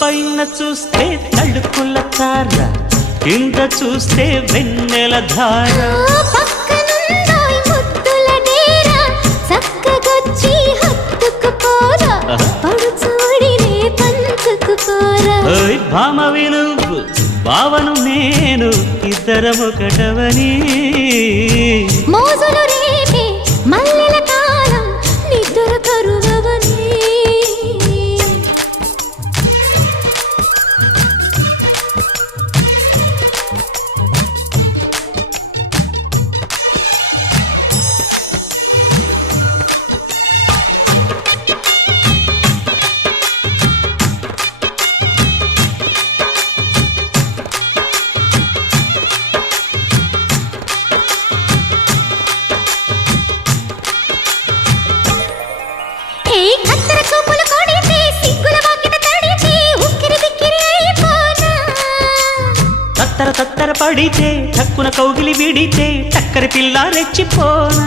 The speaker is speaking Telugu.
పైన చూస్తే తడుకుల తార, కింద చూస్తే వెన్నెల ధార. పక్కనుందోయ్ ముద్దుల డేరా, చక్కగొచ్చి హత్తుకుపోరా, పడుచూడినే పంచుకుపోరా. భామ విలువు భావను నేను, ఇద్దరమొకటవని. మోజులు రేపే మల్లెల కాలం, నిద్ర కరువవని. తత్తర తత్తర పడితే, తక్కున కౌగిలి విడితే, చక్కరి పిల్ల రెచ్చిపోనా.